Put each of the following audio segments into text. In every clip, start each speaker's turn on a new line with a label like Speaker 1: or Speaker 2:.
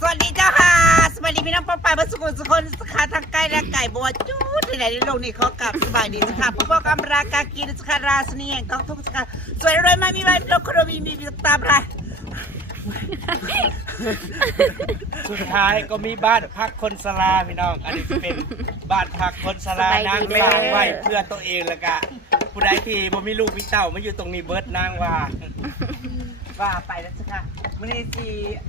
Speaker 1: วัสดีเจ้าค่ะสวัสดีพี่น้องป้าป่าบ้านสุขุมสุคนสขาทางใกล้และไก่บัวจู๊ดที่ไหนในโลกนี้เขากลับสบายดีสค่ะพ่อกำรากากีนสขาราสนีแห่งกองทุกสขาสวยรวยไม่มีใบโลกโคโรมีตามไร
Speaker 2: สุดท้ายก็มีบ้านพักคนสลาพี่น้องอันนี้เป็นบ้านพักคนสลานางสร้างไว้เพื่อตัวเองแล้วก็ผู้ใดที่บ่มีลูกมีเต้ามาอยู่ตรงนี้เบิดนางว่าไปแล้วสิค่ะมื้อนี้สิ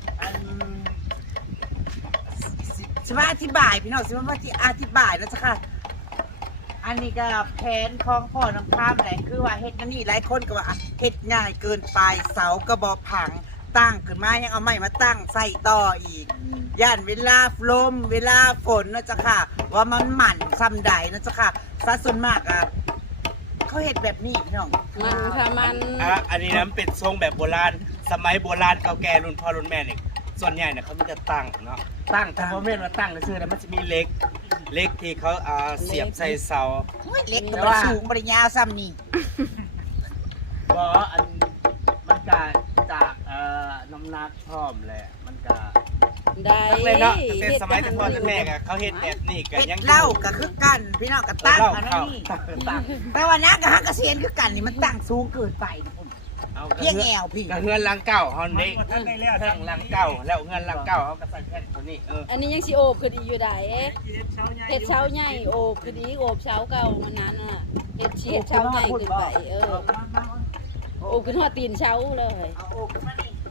Speaker 1: สิมาอธิบายพี่น้องสิมาที่อธิบายแล้วจ้ะค่ะอันนี้ก็แผนของพ่อน้ำข้ามอะไรคือว่าเฮ็ดนั่นนี่หลายคนก็ว่าเฮ็ดง่ายเกินไปเสากระบอกผังตั้งขึ้นมายังเอาไม้มาตั้งใส่ต่ออีกย่านเวลาลมเวลาฝนนะจ๊ะค่ะว่ามันหมั่นซ้ำใดนะจ๊ะค่ะซะส่วนมากอ่ะเขาเฮ็ดแบบนี้พี่น้อง
Speaker 3: มันค่ะมัน
Speaker 2: อันนี้นะเป็นทรงแบบโบราณสมัยโบราณเก่าแก่รุ่นพ่อรุ่นแม่เนี่ยส่วนใหญ่เนี่ยเขาจะตั้งเนาะตั้งแต่พ่อแม่มาตั้งในชื่อแล้วมันจะมีเล็กที่เขาเสียบใส่เสา
Speaker 1: เล็กตัวสูงบริยาวซ้ำนี่
Speaker 2: บ่อันมันก็จากน้ำหนักพร้อมแหละมันก็
Speaker 3: ได้
Speaker 2: ตั้งเลยเนาะตั้งแต่สมัยแต่พ่อแต่แม่ก็เขาเฮ็ดแบบนี้ก็
Speaker 1: เฮ็ด
Speaker 2: ยัง
Speaker 1: เหล้าก็คือกันพี่น้องก็ตั้งอันนั้นนี่
Speaker 2: ตั้ง
Speaker 1: แต่ว่านักกับฮักเกษียนคือกันนี่มันตั้งสูงเกินไปนะผม
Speaker 2: เอา
Speaker 1: เพียงแอวพี่
Speaker 2: ก็เฮือนหลังเก่าเฮานี่แท่งหลังเก่าแล้วเฮือนหลังเก่าเขาก็ใส่แท่งตัวนี้
Speaker 3: อันนี้ยังสิโอบคือดีอยู่ได้เฮ็ดเช้าใหญ่โอบคือดีโอบเช้าเก่ามันนั้นน่ะเฮ็ดเช้าใหญ่ขึ้นไปโอบขึ้นหัวตีนเช้าเลย
Speaker 1: เอาโอ้ขึ้นมานี่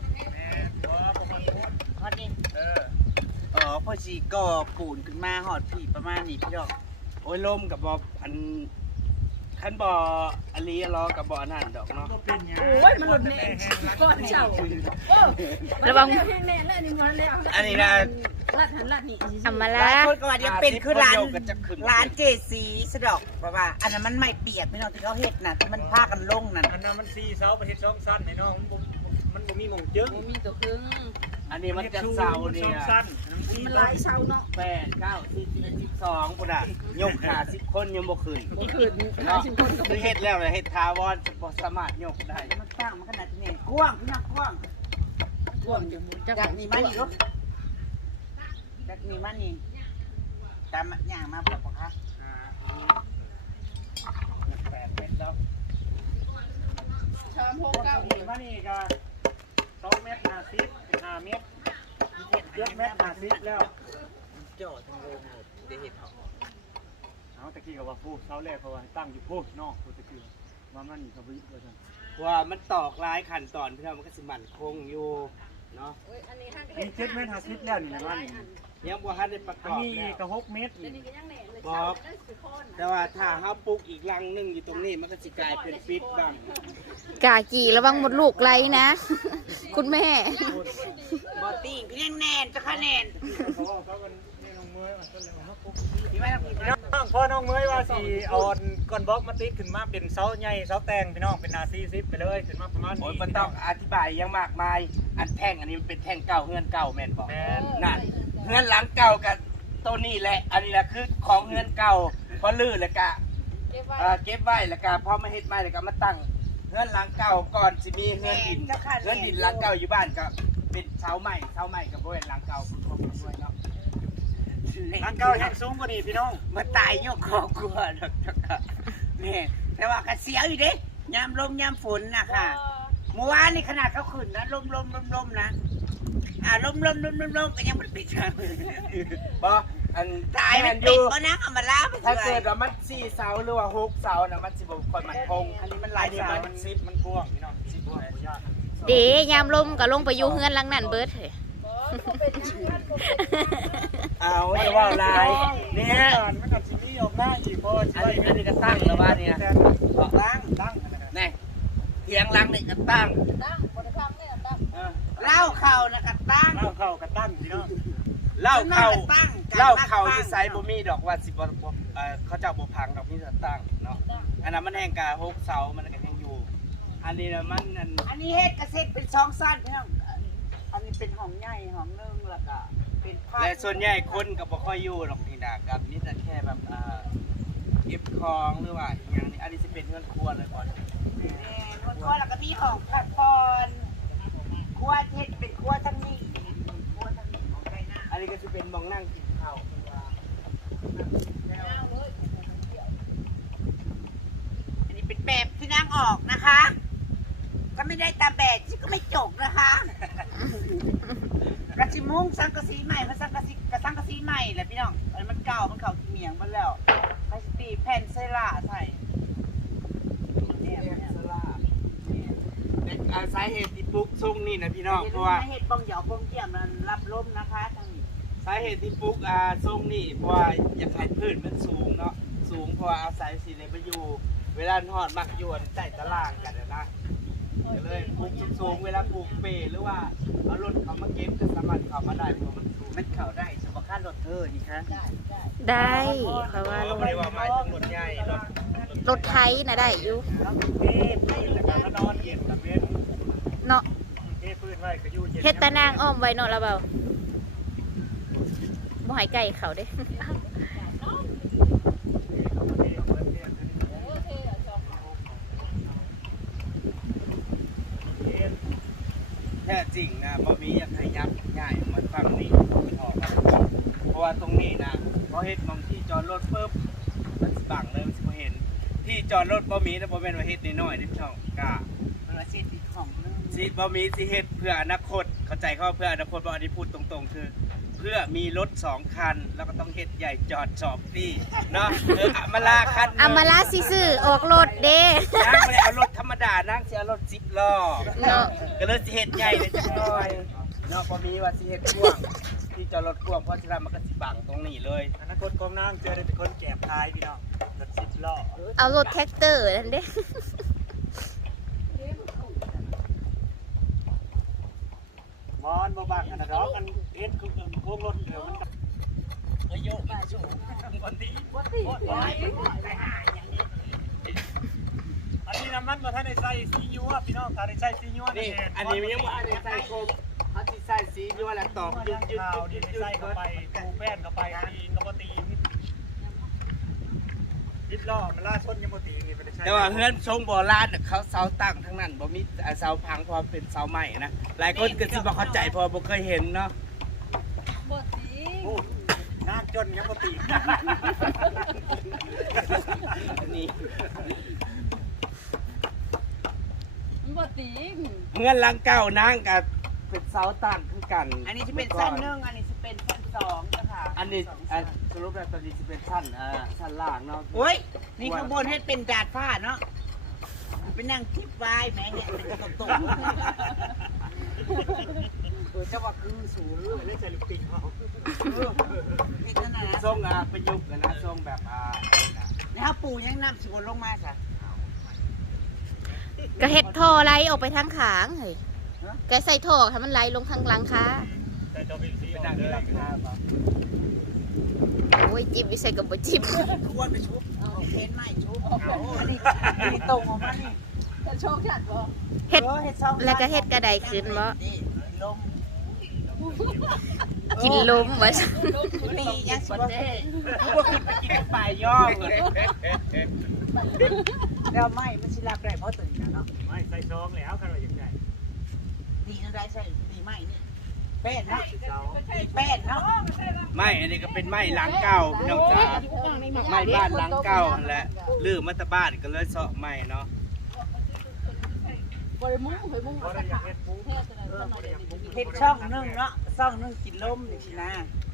Speaker 1: ฮอดนี่พอสิก่อปูนขึ้นมาฮอดพี่ประมาณนี้พี่น้อง
Speaker 2: โอ้ยลมกับบ่อันคันบ่อลีรอกับบ่อันนั้นดอกเนาะ
Speaker 3: โอ้ยมันหล่นแน่ก้อนเช้าระวังแน่แล้วนี่มันแล้ว
Speaker 2: อันนี้นะ
Speaker 3: ลัดหันลัดนี่
Speaker 4: เอามา
Speaker 1: ห
Speaker 4: ละ
Speaker 1: ลายคนก็ว่าเดี๋ยวเป็นคือร้าน
Speaker 2: ก็จะขึ้น
Speaker 1: ร้านเจสีสะดอกเพราะว่าอันนั้นมันไม่เปียกพี่น้องที่เขาเฮ็ดน่ะที่มันพากันลงนั่น
Speaker 5: อันนั้นมัน4เสาประเทศ2สั้นให้น้องมันบ่มีหม่องเจิ้ง
Speaker 3: บ่มีตัวครึ่ง
Speaker 2: อันนี้มันจะเสาเนี่ย
Speaker 5: 2สั้น
Speaker 3: มันหลายเช้าเนาะ
Speaker 2: 8 9 10 12พุ่นน่ะยกขา10คนยังบ่ขึ้น
Speaker 3: บ่ขึ้น
Speaker 2: เนาะ
Speaker 3: 50คนก็
Speaker 2: คือเฮ็ดแล้วเลยเฮ็ดทาวอนบ่สามารถยกได้
Speaker 1: มันตั้งมันขนาดนี้กว้างพี่น้องกว้าง
Speaker 3: บ่วงจะหมุนจัก
Speaker 1: จากนี้มานี่ลูกจากนี้มานี่ตามย่างมาบอกปะคะ
Speaker 2: 8เมตรแล้ว
Speaker 3: ชามโฮเก้า
Speaker 5: นี่มานี่ก็2เมตร50 5เมตร7เมตร50แล้ว
Speaker 1: เจาะทั้งโรงหมดได้เห็นเขา
Speaker 5: เอาตะกี้ก็ว่าพูดเสาแรกเพราะว่าตั้งอยู่พูดนอกพูดตะกี้ว่ามันนี่เขาบ่ว่าซั่น
Speaker 2: ว่ามันตอกหลายขั้นตอนพี่น้องมันก็สิมั่นคงอยู่เนาะ
Speaker 3: อันนี้ห้าง
Speaker 5: นี่7เมตร50แล้วนี่มัน
Speaker 2: ยังบ่ทันได้ประก
Speaker 5: อัน
Speaker 2: อบ
Speaker 5: นี้
Speaker 2: แล้ว
Speaker 5: ก็6เมตรนี่
Speaker 3: นี่ก็ยังแหน่เลย
Speaker 2: บอกแต่ว่าถ้าเฮาปลูกอีกรังหนึงอยู่ตรงนี้มันก็สิกลายเป็นปิดบัง
Speaker 4: กากีระวังหมดลูกไรนะ คุณแม่
Speaker 1: บอติ้งพี่แน่นจะคะแนน
Speaker 5: เขาบอกเขาเป็นนี่น้องเมยว่าต้นเลยว่าปุ๊บ
Speaker 1: พี่ไม่ต้องพี่
Speaker 5: น้องพ่อน้องเมยว่าสิเอาก้อนบล็อกมาติดขึ้นมาเป็นเสาใหญ่เสาแต่งพี่น้องเป็นหน้า40ไปเลยขึ้นมาประมาณ
Speaker 2: โอ้ย
Speaker 5: นี้
Speaker 2: มันต้องอธิบายยังมากมายอันแท่งอันนี้มันเป็นแท่งเก่าเฮือนเก่าแม่นบอก
Speaker 5: แม่น
Speaker 2: นั่นเฮือนหลังเก่ากับตัวนี้แหละอันนี้แหละคือของเฮือนเก่าพอลื้อแล้วก็เก็บไว้แล้วก็พอมาเฮ็ดใหม่แล้วก็มาตั้งเฮือนหลังเก่าก่อนสิมีเฮือนดินเฮือนดินหลังเก่าอยู่บ้านก็เป็นเสาใหม่กับบ่เป็นหลังเก่าคุณพ่อคุณด้วยเนาะ
Speaker 5: หลังเก่าแห้งสูงกว่านี้พี่น้อง
Speaker 1: มาตายยกคอกลัวดอกจักะนี่แต่ว่ากระเสียวอยู่เด้ยามลมยามฝนนะค่ะเมื่อวานนี่ขนาดเขาขึ้นนะลมนะลมก็ยังมันปิด
Speaker 2: บ่อัน
Speaker 1: ตายมันปิดเพราะนักเอามาล้าไป
Speaker 2: ถ้า
Speaker 1: เล
Speaker 2: เกิ
Speaker 1: ย
Speaker 2: ดว่ามัน4เสาหรือว่า6เสาน่ะมันสิบ่ค่อยมั่นคงอันนี้มันหลาย
Speaker 5: นี่
Speaker 2: เสา
Speaker 5: มัน10มันกว้างพี่น้อง10กว้างยาก
Speaker 4: เดยามลมก็ลงไปอยู่เฮือนหลังนั่นเบิดเฮ้ย
Speaker 2: เอาอย่าว่าหลายเนี่ย
Speaker 5: มันก็สิมีออกหน้าอีกบ่
Speaker 2: อันนี้ก็ตั้งแล้วว่าเนี่ย
Speaker 5: ตั้ง
Speaker 2: นี่เถียงหลังนี่ก็ตั้ง
Speaker 3: ตั้งบริพังเนี่ยตั้ง
Speaker 1: เล่าเข่านะกัตั้ง
Speaker 5: เข้าก็ตั้งพี่น้อง
Speaker 2: เหล้าเข้า
Speaker 1: ตั้ง
Speaker 2: เหล้าเข้าที่ไซบ่มีดอกว่าสิบ่เขาเจ้าบ่พังดอกมีแต่ตั้งเนาะอันนั้นมันแห้งกะ6เสามันก็ยังอยู่ อันนี้น่ะมันนั่น
Speaker 1: อันนี้เฮ็ดกระเซ็ตเป็นช่องสั้นพี่น้องอันนี้เป็นห้องใหญ่ห้องนึงแล้วก็เป็นผ้า
Speaker 2: และส่วนใหญ่คนก็บ่ค่อยอยู่ดอกนี่นะกับมีแต่แค่แบบเก็บของหรือว่าอหย่างนี้อันนี้สิเป็นเรือนครัวเลยก่อน
Speaker 1: คนครัวแล้วก็มีของผัดพรครัวเฮ็ดเป็นครัวทั้งนี้ครัวทั้งนี้ของใครอันนี้เป็นแบบที่นางออกนะคะ ก็ไม่ได้ตามแบบที่ก็ไม่จบนะคะกระชิมุ้งสังกะสีใหม่มาสังกะสีใหม่แหละพี่น้องอันมันเก่ามันเข่าขี้เหมียงไปแล้วพลาสติกแผ่นไซร่าใส่เนี่ย
Speaker 2: สาเหตุที่ปลูกทรงนี่นะพี่น้องเพราะว่า
Speaker 1: เห็ดบองเหยาบองเกี่ยมมันรับลมนะคะทางนี้
Speaker 2: สาเหตุที่ปลูกทรงนี่เพราะว่าอยากให้พืชมันสูงเนาะสูงเพราะว่าอาศัยสีในประยูเวลาทอดมักยวนใต้ตารางกันนะก็เลยปลูกสูงเวลาปลูกเปรหรือว่าเอารถเขามาเก็บก็สามารถเข้ามาได้เพราะมันสูง
Speaker 1: มันเข่าได้สมบัติค่ารถเธอนี่คะ
Speaker 4: ได้เพราะว่า
Speaker 2: ไม่ได้ว่าไม้ทั้งหมดใหญ่รถ
Speaker 4: รถไทยนะได้อยู่
Speaker 5: เทศแล้วก็นอนเย็นตะเวน
Speaker 4: เนาะ
Speaker 5: เทพื้นไว้ก็อยู่เย็น
Speaker 4: เฮ็ดตะนางอ้อมไว้เนาะแล้วเปล่าบ่ให้ไก่เขาเด้
Speaker 2: แท้จริงนะบ่มีอยากให้ยับง่ายมันฟังนี่ออกเพราะว่าตรงนี้นะพอเฮ็ดมองที่จอดรถปุ๊บมันสิบังเลยมันสิบ่เห็นที่จอดรถบ่มีนะบ่แม่นว่าเฮ็ดน้อยๆเด้พี่น้องกะ
Speaker 1: มันละเศษของนึง
Speaker 2: สิบ่มีสิเฮ็ดเพื่ออนาคตเข้าใจเขาว่าเพื่ออนาคตบ่อันนี้พูดตรงๆคือ เพื่อมีรถ2คันแล้วก็ต้องเฮ็ดใหญ่จอดสอบที่เนาะมาลาคัน
Speaker 4: อามาลาสิซื้อออกรถเด้
Speaker 2: นางไม่ได้เอารถธรรมดานางสิเอารถ10ล้อ
Speaker 4: เนาะ
Speaker 2: ก็เลยสิเฮ็ดใหญ่เลยจักหน่อยเนาะบ่มีว่าสิเฮ็ดกว้างที่จอดรถกว้างเพราะฉะนั้นมันก็สิบังตรงนี้เลย
Speaker 5: อนาคตของนางเจอได้เป็นคนแก็บทายพี่น้องรถ10 ล้อ
Speaker 4: เอารถแท็กเตอร์นั่นเด้
Speaker 5: มอนบ่บักอันนั้นดอกอันเฮ็ดโค้งรถเดี๋ยวมัน
Speaker 2: อายุสูงวันที่
Speaker 5: อันนี้น้ำมันบ่ทันได้ใส่ซีอิ๊วอะพี่น้องถ้าได้ใส่ซีอิ๊ว
Speaker 2: นี่อันนี้มันยังบ่ได้ใส่โคมเขาสิใส่สีอยู่แล้วตอกยึด
Speaker 5: ข้าวนี่ได้ใส่เข้าไปปูแป้นเข้าไปตีนก็บ่ตีน10 ล้อมันล่าชนยังบ่ตีนนี่บ่ได้ใช้
Speaker 2: แต่ว่าเฮือนทรงโบราณน่ะเขาเสาตั้งทั้งนั้นบ่มีเสาพังเพราะเป็นเสาใหม่นะหลายคนก็สิบ่เข้าใจเพราะบ่เคยเห็นเนาะ
Speaker 3: บ่ตี
Speaker 5: โอ้นางจนยังบ่ตีน
Speaker 2: นี่
Speaker 3: มันบ่ตี
Speaker 2: เฮือนหลังเก่านางก็เป็นเสาตั้งคือกัน
Speaker 1: อันนี้จะเป็นสั้นหนึ่งอันนี้จะเป็นสั้นสองนะคะ
Speaker 2: อันนี้สรุปแล้วตอนนี้สิเป็นชั้นล่างเนาะ
Speaker 1: โอ้ยนี่ข้างบนให้เป็นดาดฟ้าเนาะเป็นนั่งทิพย์วายแม่เนี่ยเป็นตรงๆเจ้าว่าคือสูง
Speaker 5: เล่นใส่ลูกปิงเอา
Speaker 1: นี่ขนาด
Speaker 2: ทรงประยุกต์นะทรงแบบ
Speaker 1: นี่ถ้าปู่ยังนำสิบนลงมาค่ะ
Speaker 4: ก็เฮ็ดท่อไหลออกไปทางขางเฮ้ยก็ใส่ท่อให้มันไหลลงทางหลังคา
Speaker 5: ใส่ตัวปิงซี
Speaker 2: เป็น
Speaker 5: เอา
Speaker 2: นั่ง
Speaker 5: เล
Speaker 2: ที่
Speaker 5: ย
Speaker 2: หลังคาป่ะ
Speaker 4: โอ้ยจิบอยู่ใส่กับบ่จิบ
Speaker 1: อ้วนไปชุบเพ้นใหม่ชุบอันนี้ตรงออกมานี่
Speaker 3: จะโชคชัดบ่
Speaker 4: เฮ็ดแล้วก็เฮ็ดกระไดขึ้นบ่
Speaker 1: ลม
Speaker 4: กินลมว่า
Speaker 1: ตียังสิบเท่
Speaker 2: พวกคุณไปกินปลายย่อเลย
Speaker 1: แล้วไม่มันสิรับได้เพราะตัวนี้เนาะ
Speaker 5: ไม่ใส่ซองแล้วคันว่าอย่างไง
Speaker 1: ตีนั่นได้ใช่ตีไม่นี่แป้นเนาะ
Speaker 5: เสา
Speaker 1: ตีแป้นเนาะ
Speaker 2: ไม่อันนี้ก็เป็นไม้หลังเก่าพี่น้องจ๋าไม้บ้านหลังเก่านั่นแหละลืมมาตาบ้านก็เลยเสาะไม้เนาะ
Speaker 3: บ่ได้มุ้งเฮ้ยมุ้ง
Speaker 5: บ่ได้อยากเฮ็ดปู
Speaker 3: แท้จะได้เข้ามาได้ดี
Speaker 1: เฮ็ดช่องนึงเนาะช่องนึงกินลมนี่สินะ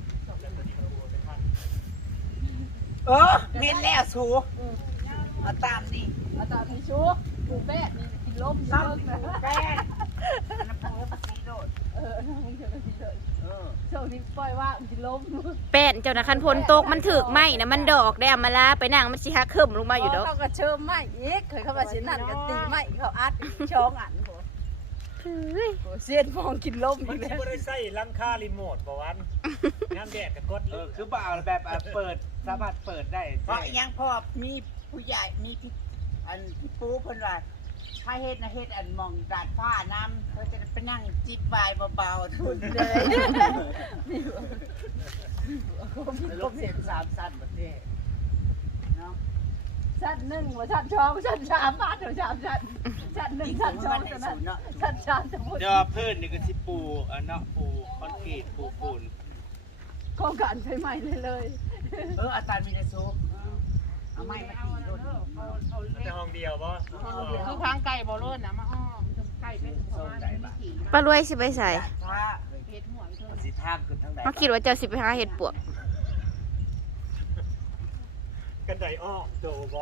Speaker 1: เน้นแล้วสูเอาตามนี่
Speaker 3: อาจารย์มีชูปูแป้นี่กินลม
Speaker 1: ช่อง
Speaker 3: เลิกนะ
Speaker 1: แป้นน้ำปูแล้วก็สีโดด
Speaker 3: มึงจะได้ดีเลยช่วงนี้ปล่อยว่ากินลม
Speaker 4: แป้นเจ้านะคันพลตกมันถึกไหมนะมันดอกได้อามาลาไปนั่งมันสิฮักเคิมลงมาอยู่ดอก
Speaker 3: เขาก็เชิมไม่อีกเคยเข้ามาสินั่นก็ตีไม่เขาอัดช่องอันโห
Speaker 4: เฮ้ย
Speaker 3: เสียนมองกินลม
Speaker 5: มั
Speaker 3: อี
Speaker 5: น
Speaker 3: ก
Speaker 5: สิ
Speaker 3: แล้ว
Speaker 5: บ่ได้ใส่หลังคารีโมทบ่วันงามแดดก็กด
Speaker 2: คือบ่เอาแบบเปิดสามารถเปิดได้
Speaker 1: เพราะยังพอมีผู้ใหญ่มีพี่อันพี่ปูเพิ่นว่าถ้าเฮ็ดนะเฮ็ดอันมองดาดฟ้าน้ำเพิ่นจะไปนั่งจิบวายเบาๆทุนเลยลมเสียงสามสั้นประเทศเนาะ
Speaker 3: ชั้นหนึ่งว่าชั้นช่องชั้นสามบาทเดี๋ยวชั้นหนึ่งชั้นช่องชั้นนั้นชั้นสามจะพูด
Speaker 2: เดี๋ยวพื้นนี่ก็สิปูเนาะปูคอนกรีตปูปูน
Speaker 3: โครงการใช้ใหม่เลย
Speaker 1: อาจารย์มีแต่ซุปเอาไม้มาตีโดน
Speaker 5: แต่ห้องเดียวบ่
Speaker 6: คือพังไก่บ่เลิศนะมาอ้อมไก่เป็นประมาณนี้ขี่
Speaker 4: ปลารวยสิไปใส่
Speaker 1: ถ้า
Speaker 6: เฮ็ดหัวเธอ
Speaker 2: มันสิทางขึ้นทางใด
Speaker 4: เขาคิดว่าเจ้าสิไปหาเห็ดปวก
Speaker 5: กันไดอ้อโตบ่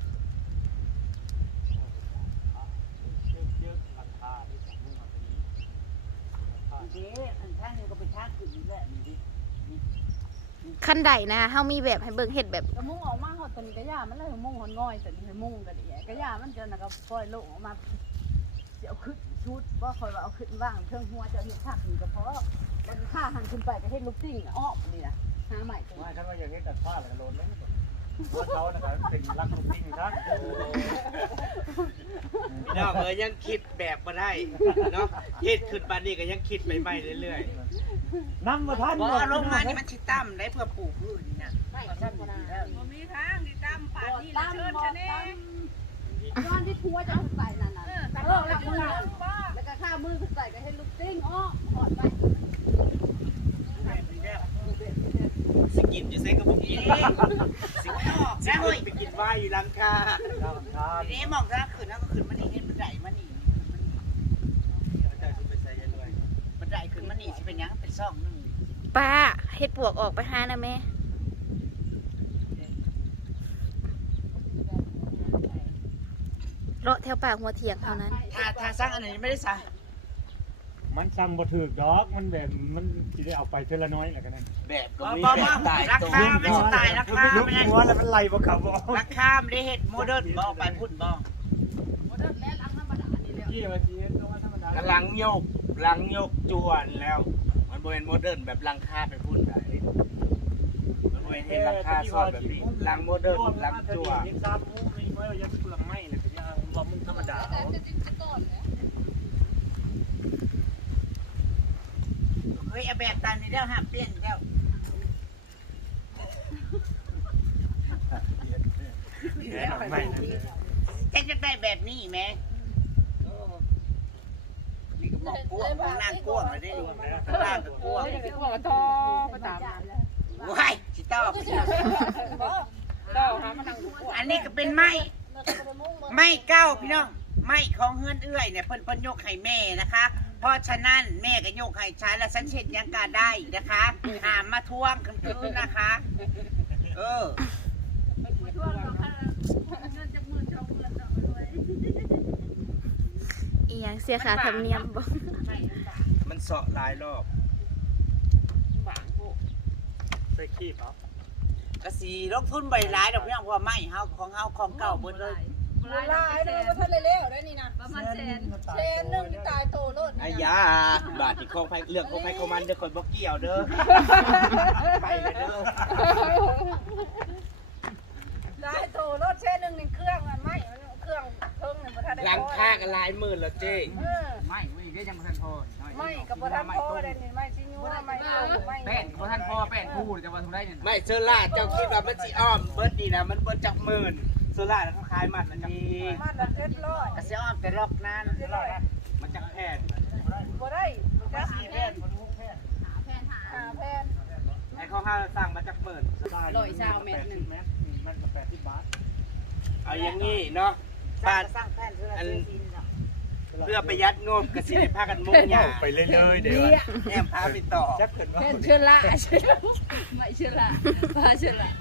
Speaker 5: เยอะหลังคาที่สั่งมาตัวนี้
Speaker 1: เด้อันท่านนึงก็ไปทางขึ้นนี่แหละนี่ดิ
Speaker 4: ขั้นใดนะเฮามีแบบให้เบิ่งเห็ดแบบ
Speaker 3: กระมุงออกมาหอดตัวนี้กระยามันเลยมุงหอนง่อยตัวนี้ให้มุงกันดิกระยามันจะนะก็ปล่อยโลกออกมาเดี๋ยวขึ้นชุดว่าคอยว่าเอาขึ้นว่างเครื่องหัวจะเห็นทักนี่ก็เพราะมันฆ่าหันขึ้นไปก็เห็นลูกติ้งอ้อมนี่นะหาใหม่ตัว
Speaker 5: ว่าฉันก็ยังเห็นแต่ผ้าแล้วก็โลนเลยว่าเขานะครับเป็นรักลูกติ้งครับ
Speaker 2: พี่น้องยังคิดแบบบ่ได้เนาะเฮ็ดขึ้นปานนี้ก็ยังคิดไปเรื่อย
Speaker 5: น้ำมาท่าน
Speaker 1: บ่เอาลงมานี่มันสิตั้มได้เพื่อปลูกพืชนี่นะ
Speaker 3: ไม่ใช่คนนั้น
Speaker 6: บ่มีทางที่ตามป่านนี้ละเชิญชะแน่
Speaker 3: ย้อนที่ทัวจะเอาใส่นั่นน่ะแล้วมือแล้วก็ข้ามือใส่ก็เห็นลูกติ้งอ้อหอดไป
Speaker 2: ๆสิกินอยู่ไสก็บ่กินสิออกนะเฮ้ยไปกินวายอยู่หลังคา
Speaker 5: น้ำทาน
Speaker 1: ทีนี้มองถ้าขึ้นแล้วก็ขึ้นมานี่เห็นบันไดมานี่
Speaker 2: แต่สิไปใส่ยันด้วย
Speaker 1: บันไดขึ้นมานี่สิเป็นหยังเป็นซ่องนึง
Speaker 4: ป้าเห็ดปวกออกไปหานะแม่เลาะแถวปากหัวเถียงเท่านั้น
Speaker 1: ถ้าสร้างอันนี้ไม่ได้สั่ง
Speaker 5: มันสั่งบ่ถือดอกมันแบบมันสิได้เอาไปเท่าละน้อยแหละกันนั่น
Speaker 2: แบบก็
Speaker 1: บ่
Speaker 2: มี
Speaker 1: บ่
Speaker 2: แบบ
Speaker 1: บ่
Speaker 2: ตาย
Speaker 1: รา
Speaker 2: ตัว
Speaker 1: คาไม่ใช่ตายราคา
Speaker 5: ลุก
Speaker 1: ไม่ได้
Speaker 5: หัวแล้วมันไหลบ่ขับบ่
Speaker 1: ราคาไม่ได้เฮ็ดโมเดิร์นบ่ไปพุ่นบ่
Speaker 5: พี่ว่าสิเฮ็ดก็ว่าธรรมดาก
Speaker 2: ำลังโยกหลังโยกจวนแล้ว มันบ่เป็นโมเดิร์นแบบหลังคาไปพุ่นได้มันบ่เป็นเฮ็ดหลังคาซอดแบบนี้หลังโมเดิร์นหลังจวน
Speaker 5: เห็นซ้ำมุ้งมีไว้ว่ายังเปลืองไม้เลยก็ยังว่ามุ้งธรรมดาเอา
Speaker 1: เฮ้ยเอาแบบตามนี้แล้วห้ามเปลี่ยนแล้ว
Speaker 5: แน่นอนไม่นะ
Speaker 1: แจ็คจะได้แบบนี้ไหมนี่ก็บอกกลัวมองนางกลัวมาได้ข้างล่างก็กลัว
Speaker 6: คือหัวทอประตาม
Speaker 1: ว้ายสิตอบ
Speaker 6: ดอกหามานั่งทุกคน
Speaker 1: อันนี้ก็เป็นไม้ไม้เก้าพี่น้องไม้ของเฮือนเอื้อยเนี่ยเพิ่นยกให้แม่นะคะ เพราะฉะนั้นแม่ก็ยกให้ฉันและฉันเช็ดยังกาได้นะคะหามมาทวงกันคืนนะคะ เออ
Speaker 4: อีหยังเสียค่าธรรมเนียมบ่
Speaker 2: มันเสาะหลายรอบ
Speaker 6: บางพวก
Speaker 5: ใส่ขี้เอา
Speaker 1: กสีลงทุนใบหลายดอกพี่น้องเพราะว่าไม้เฮาของเก่าเบิดเลย
Speaker 3: ลายเลยว่าท่านเร็วๆได้นี่นะประมาณแสนหนึ่งตายโตโลด
Speaker 2: ไอ้ยาบาทที่ของไผเรื่องของไผของมันเด้อคนบ่เกี่ยวเด้อไปเลยเด้อ
Speaker 3: ตายโตโลดแช่หนึ่งในเครื่องมันไม่เครื่องเนี่ยบ่ทันได้
Speaker 2: หลังคาก็หลายหมื่นแล้วเจ้
Speaker 1: ไม่ไม่ได้ยังบ่ทันพอ
Speaker 3: ไม่กับบ่ทันพอได้นี่ไม่ซิญัวไม่ไม่
Speaker 1: แป้นบ่ทันพอแป้นพูดจะว่าทำได้เนี่ย
Speaker 2: ไม่เซอร่าเจ้าคิดว่ามันสิอ้อมเบิดดีนะมันเบิดจักหมื่นเซอร่าเขาขายมันจัก
Speaker 3: มาละ700
Speaker 1: กระเสียอ้อมแต่ลอกนาน
Speaker 2: มันจักแพง
Speaker 3: บ่ได้จัก4แผ่นหาแผ่น
Speaker 2: ไอ้เขาห้าสั่งมาจักหมื่น
Speaker 5: มันก็80 บาท
Speaker 2: เอาอย่างงี้เนาะบ้าน
Speaker 1: สร้างแป้นเพื่อซื้อดินเนาะ
Speaker 2: เพื่อประหยัดงบก็สิได้พากันมุ่งหญ้า
Speaker 5: ไปเรื่อยๆเดี๋ยว
Speaker 2: แอมพาไปต่อ
Speaker 5: จักเกิดว่า
Speaker 3: เชื่อละไม่เชื่อละพาเชื่อละ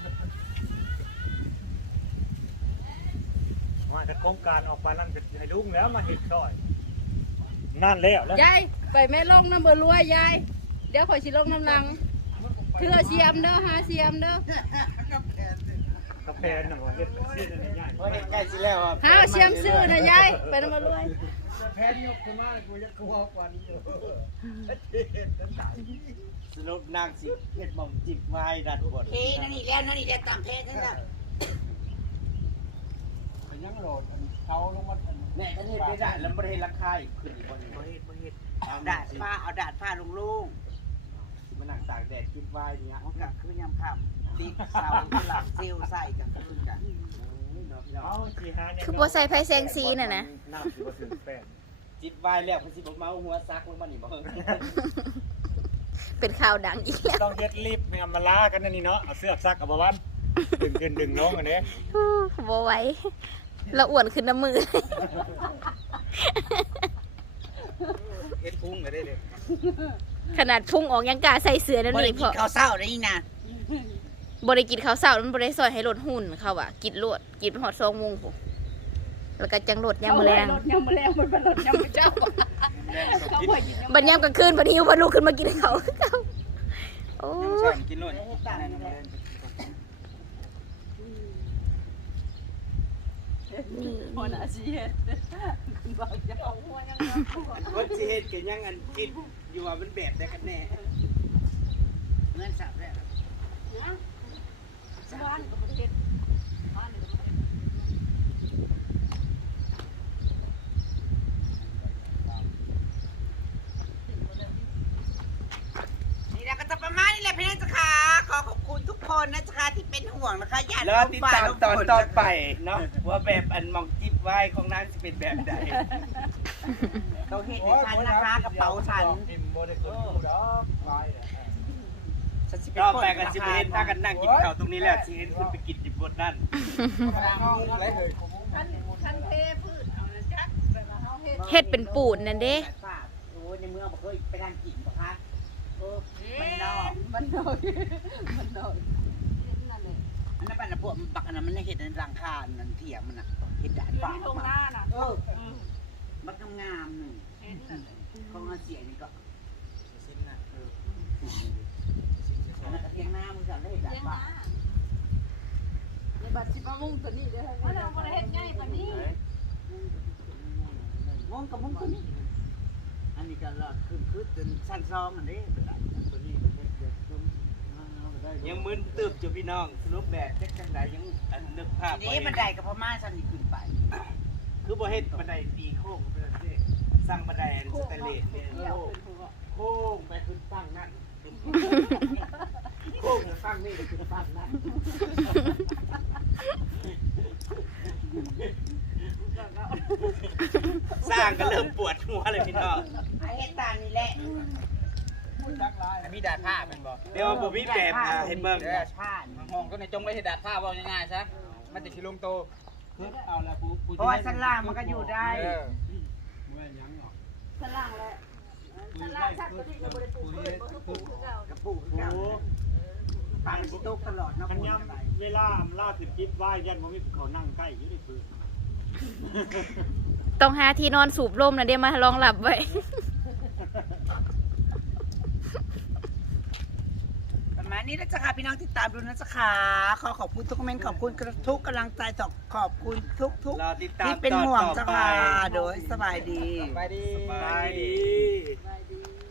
Speaker 5: ว่าถ้าโครงการออกมานั่นจะให้ลุงแล้วมาเฮ็ดซอยนั่นแล้วแล้ว
Speaker 3: ยายไปแม่ลงน้ำเบอร์รวยยายเดี๋ยวข่อยสิลงน้ำลังเทื่อเสียมเด้อหาเสียมเด้อก
Speaker 5: าแฟน่ะว่าเฮ็ดซีนใหญ่
Speaker 2: เพราะเห็นใกล้สิแล้วอะ
Speaker 3: หาเสียมซื้อนะยายไปน้ำเบอร์รวย
Speaker 5: แพนยกขึ้นมากูจะกลัวกว่านี้อยู่
Speaker 2: สรุปนางสิเฮ็ดหม่องจิบไว้ดัดบด
Speaker 1: เพนั่นอีกแล้วนั่นอีกแล้วตามเพนั่นน่ะ
Speaker 5: เป็นยังโหลดเขาลงมา
Speaker 2: แม่ก็เฮ็ดไม่ได้แล้วบ่ได้เฮ็ดราคาอีกขึ้นอีกบ่นี่
Speaker 5: บ่เฮ็ดบ่เฮ็ด
Speaker 1: เอาดาดฟ้าเอาดาดฟ้าลงลุง
Speaker 2: สิมานั่งตากแดดจิบไว้เนี่ย
Speaker 1: เอากลับคือยามค่ำติ๊กเสาหลังเซลใส่กันคืนจ้ะ
Speaker 5: เอาสิหาเนี่ย
Speaker 4: คือบ่ใส่ไผแซงซีน่ะนะ
Speaker 5: น้ำสิบ่ถึงแป้น
Speaker 2: จิบไว้แล้วเพิ่นสิบ่เมาหัวซักลงมานี่บ่
Speaker 4: เป็นข่าวดังอีกแล้ว
Speaker 5: ต้องเฮ็ดลิฟต์เนี่ยมาลากันนั่นนี่เนาะเอาเสื้อซักกับบ่วันดึงขึ้นดึงลงอันนี้
Speaker 4: บ่ไหวเราอ้วนขึ้นน้ำมือ
Speaker 5: เฮ็ดพุ่งก็ได้เลย
Speaker 4: ขนาดพุ่งออกยังกล้าใส่เสื้อนั่น
Speaker 1: บ่ได้
Speaker 4: นี่เพ
Speaker 1: กิน
Speaker 4: ราะ
Speaker 1: ข้าวเช้าได้นี่นะ
Speaker 4: บ่ได้กินข้าวเช้ามันบ่ได้ซอยให้ลดหุ่นเขาอะกินโลดกินไปฮอด2 โมงพุ่นแล้วก็จังลดยามมื้อแลง
Speaker 3: รถยำมาแรงมันเป็นรถยำมาเจ้าเขาพอกินยำ
Speaker 4: บัดยามกลางคืนบัดหิวบัดลุกขึ้นมากินเขาคือเก่าโอ้ย
Speaker 5: กินโลด
Speaker 4: นี่
Speaker 3: พอหน้าชีเฮ็ดบอกจะเอาหัวยังไง
Speaker 2: คนสิเฮ็ดก็ยังอันคิดอยู่ว่ามันแบบได้กันแน่
Speaker 1: เงินสับแล้ว
Speaker 3: บ้านก็ประเทศบ้านก็ประเทศ
Speaker 1: นี่นะก็จะประมาณนี้แหละพี่น้องจ้าค่ะขอขอบคุณทุกคนนะจ้าค่ะที่เป็นห่วงนะคะอย่า
Speaker 2: แล้วติดตามตอนต่อไปเนาะว่าแบบอันมองจิ๊บไว้ของนางสิเป็นแบบใด
Speaker 1: เราเห็นในฉันนะคะกระเป๋าฉัน ฉันสิ
Speaker 2: ก็แปลกันสิไปเห็นถ้ากันนั่งกินข้าวตรงนี้แล้วสิเห็นขึ้นไปกินอยู่บนนั่น
Speaker 3: คันเทพืชเอานะจ๊ะแบบว่าเฮาเฮ็ด
Speaker 4: เฮ็ดเป็นปูนนั่นเด้
Speaker 1: โอ้ยในเมืองบอกเคยไปทางกินปะคะมันนอก
Speaker 3: มันน้อยมันน้อยนั่นแหละ
Speaker 1: อันนั้นเป็นพวกบักอันนั้นมันเห็ดในรังคานั่นเถียงมันอ่ะเห็ดด่าน
Speaker 3: อยู่
Speaker 1: ฟ้า
Speaker 3: ที่โรงหน้าน่ะ
Speaker 1: บักงามๆหนึ่งของเสียนี่ก็อันนั้นเถียงหน้ามึงจะได้เห็ดด่านฟ้า
Speaker 3: ในบัตรสิมามุ่งตัวนี้เด้อให้เราบ่ได้เฮ็ดง่ายกว่านี้
Speaker 1: มองกับมองตัวนี้อันนี้ก็ละคือจนสั้นซองอันนี้ตัวนี้
Speaker 2: ยังมึนตึบอยู่พี่น้องสรุปแบบจักจังไดยังอันนึกภาพ
Speaker 1: ทีนี้บันไดกับพม่าสั้นนี่ขึ้นไป
Speaker 2: คือบ่เฮ็ดบันไดตีโค้งไปเลยสิสร้างบันไดอันสแตนเลสเนี่ยโค้งไปขึ้นตั้งนั่นโค้งจะตั้งนี่ขึ้นตั้งนั่นสร้างก็เริ่มปวดหัวเลยพี่น้อง
Speaker 1: ไอ้เห็ดตานี่แหละ
Speaker 5: มีดาดผ้าเป็นบ่
Speaker 2: เดี๋ยวบ่มีแบบเห็นเบิ่ง
Speaker 1: ผ้า
Speaker 5: ห้องก็ในจงไม่ให้ดาดผ้าว่าง่ายๆซะมันจะสิลงโตเอาละปู
Speaker 1: เพราะว่าชั้นล่างมันก็อยู่ได้
Speaker 3: ชั้นล่างแหละชั้นล่างชักตัวนี้ยังบ่ได้ปลูกเลยบ่คือปลูกคือเก่าก
Speaker 1: ระปุกเก่าปังสิตกตลอดเนาะ
Speaker 5: คันย่ำเวลาอำลาสิจิบไหว้ยันบ่มีเขานั่งใกล้อยู่ในปืน
Speaker 4: ต้องหาที่นอนสูบลมนะเดี๋ยวมารองหลับไว้
Speaker 1: ประมาณนี้นะจ๊ะค่ะพี่น้องที่ตามดูนะจ๊ะค่ะขอขอบคุณทุกคอมเมนต์ขอบคุณทุกกำลังใจต่อขอบคุณทุก
Speaker 2: รอติดตาม
Speaker 1: ที่เป็นห่วงจ้ะค่ะโดยสบายดี
Speaker 5: ไปดี
Speaker 2: สบายดี
Speaker 3: ไปดี